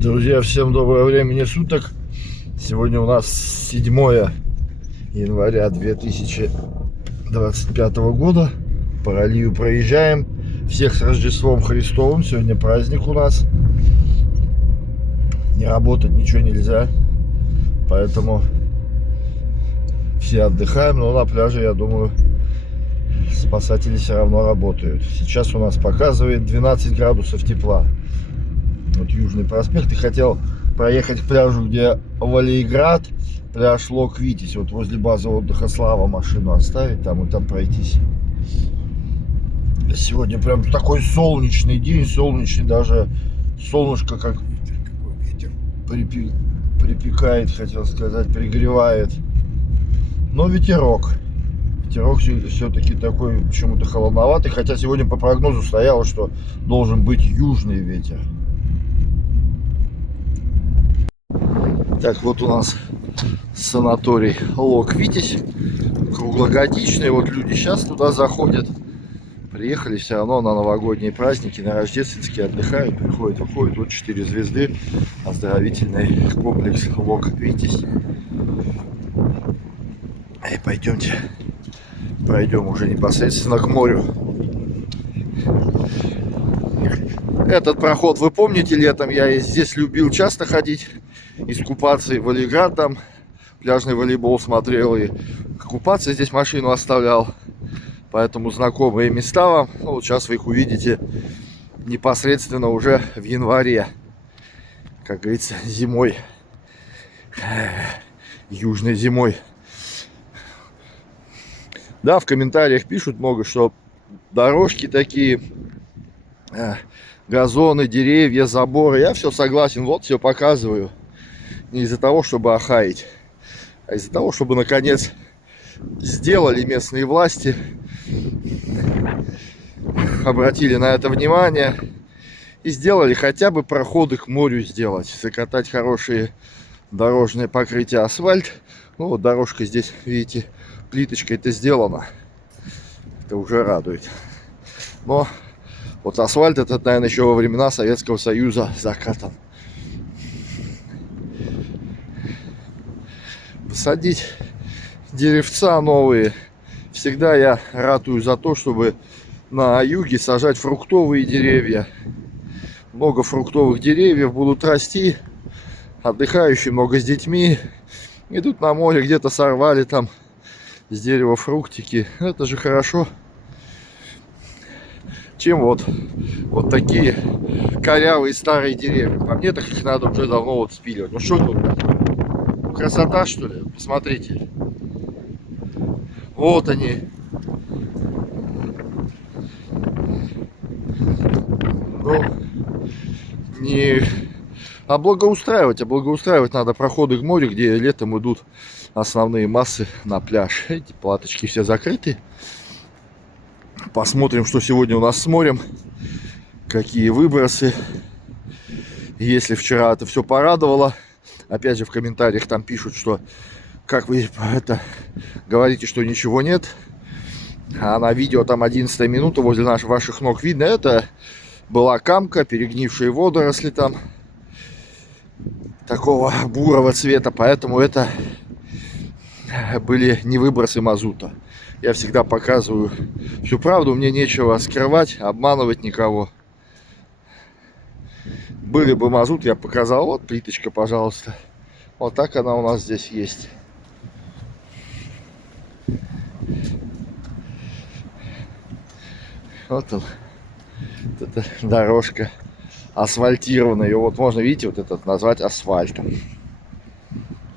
Друзья, всем доброго времени суток. Сегодня у нас 7 января 2025 года. По Раллию проезжаем. Всех с Рождеством Христовым. Сегодня праздник у нас. Не работать ничего нельзя. Поэтому все отдыхаем. Но на пляже, я думаю, спасатели все равно работают. Сейчас у нас показывает 12 градусов тепла. Вот Южный проспект. И хотел проехать к пляжу, где Валейград, пляж Лок-Витязь. Вот возле базы отдыха Слава машину оставить там и там пройтись. Сегодня прям такой солнечный день, солнечный, даже солнышко как припекает, хотел сказать, пригревает. Но ветерок. Ветерок все-таки такой почему-то холодноватый. Хотя сегодня по прогнозу стояло, что должен быть южный ветер. Так, вот у нас санаторий Лок-Витязь. Круглогодичный. Вот люди сейчас туда заходят. Приехали все равно на новогодние праздники, на рождественские отдыхают, приходят, уходят. Вот 4 звезды. Оздоровительный комплекс Лок-Витязь. И пойдемте пройдем уже непосредственно к морю. Этот проход, вы помните, летом я здесь любил часто ходить, искупаться, и в Валейград там пляжный волейбол смотрел, и купаться здесь машину оставлял. Поэтому знакомые места вам. Ну, вот сейчас вы их увидите непосредственно уже в январе, как говорится, зимой, южной зимой. Да, в комментариях пишут много, что дорожки такие, газоны, деревья, заборы. Я все согласен, вот все показываю. Не из-за того, чтобы охаять, а из-за того, чтобы наконец сделали местные власти, обратили на это внимание и сделали хотя бы проходы к морю сделать, закатать хорошие дорожные покрытия, асфальт. Ну вот дорожка здесь, видите, плиточкой это сделано. Это уже радует. Но вот асфальт этот, наверное, еще во времена Советского Союза закатан. Посадить деревца новые. Всегда я ратую за то, чтобы на юге сажать фруктовые деревья. Много фруктовых деревьев будут расти. Отдыхающие много с детьми. Идут на море, где-то сорвали там с дерева фруктики. Это же хорошо. Чем вот такие корявые старые деревья. По мне, так их надо уже давно вот спиливать. Ну что тут? Красота, что ли? Посмотрите. Вот они. Ну, не благоустраивать, а благоустраивать надо проходы к морю, где летом идут основные массы на пляж. Эти платочки все закрыты. Посмотрим, что сегодня у нас с морем. Какие выбросы. Если вчера это все порадовало. Опять же в комментариях там пишут, что как вы это говорите, что ничего нет. А на видео там 11 минута возле ваших ног видно. Это была камка, перегнившие водоросли там. Такого бурого цвета. Поэтому это были не выбросы мазута. Я всегда показываю всю правду, мне нечего скрывать, обманывать никого. Были бы мазут, я показал. Вот плиточка, пожалуйста. Вот так она у нас здесь есть. Вот он. Вот эта дорожка асфальтированная. Ее вот можно, видите, вот этот назвать асфальтом.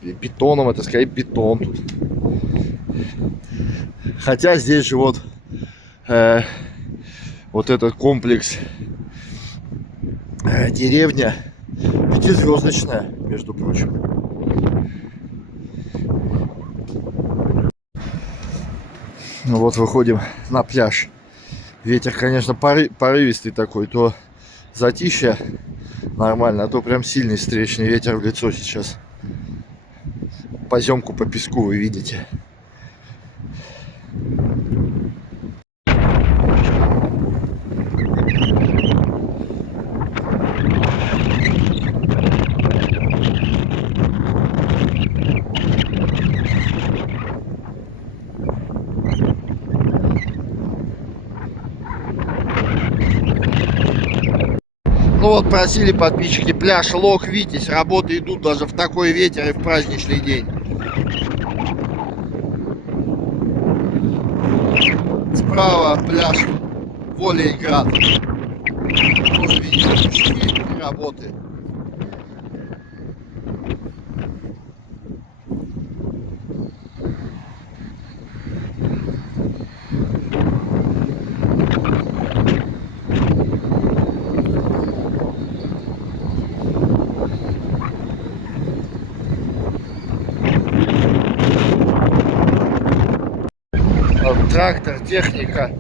Или бетоном, это скорее бетон тут. Хотя здесь же вот этот комплекс деревня пятизвездочная, между прочим. Ну вот выходим на пляж. Ветер, конечно, порывистый такой, то затишье нормально, а то прям сильный встречный ветер в лицо сейчас. Поземку по песку вы видите. Ну вот просили подписчики, пляж Лок Витязь, работы идут даже в такой ветер и в праздничный день. Справа пляж Волейград. Тоже видите, пушки и работы. Трактор, техника.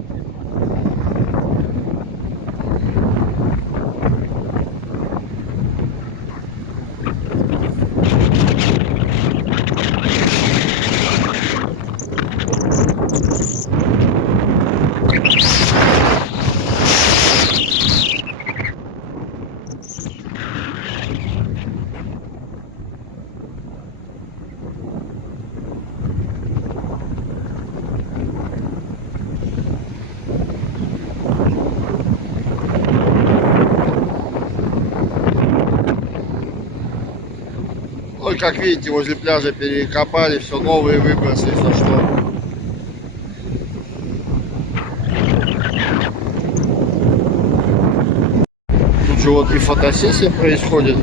Ну и как видите, возле пляжа перекопали все новые выбросы, за что. Тут же вот и фотосессия происходит.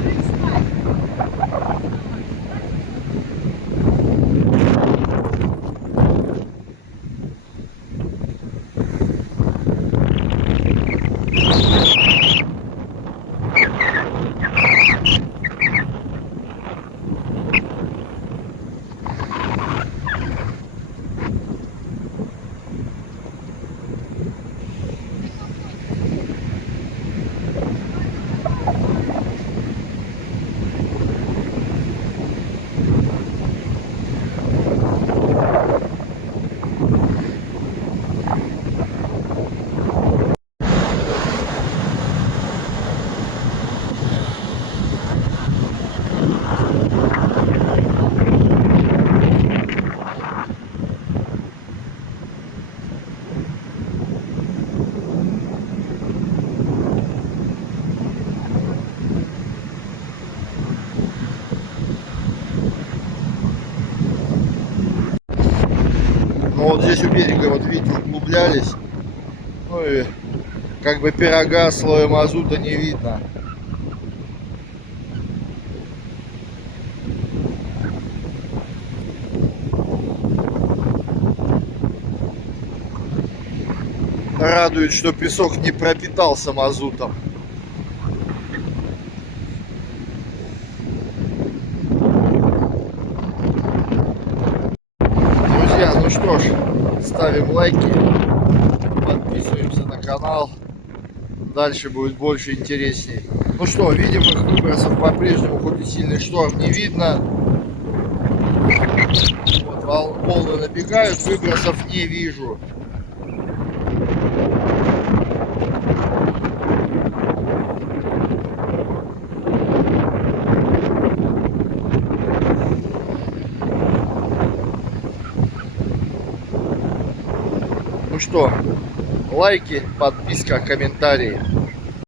Ну вот здесь у берега, вот видите, углублялись. Ну и как бы пирога слоя мазута не видно. Радует, что песок не пропитался мазутом. Друзья, ну что ж, ставим лайки, подписываемся на канал. Дальше будет больше интересней. Ну что, видимых выбросов по-прежнему, хоть и сильный шторм, не видно. Вот, волны набегают, выбросов не вижу. Ну что, лайки, подписка, комментарии.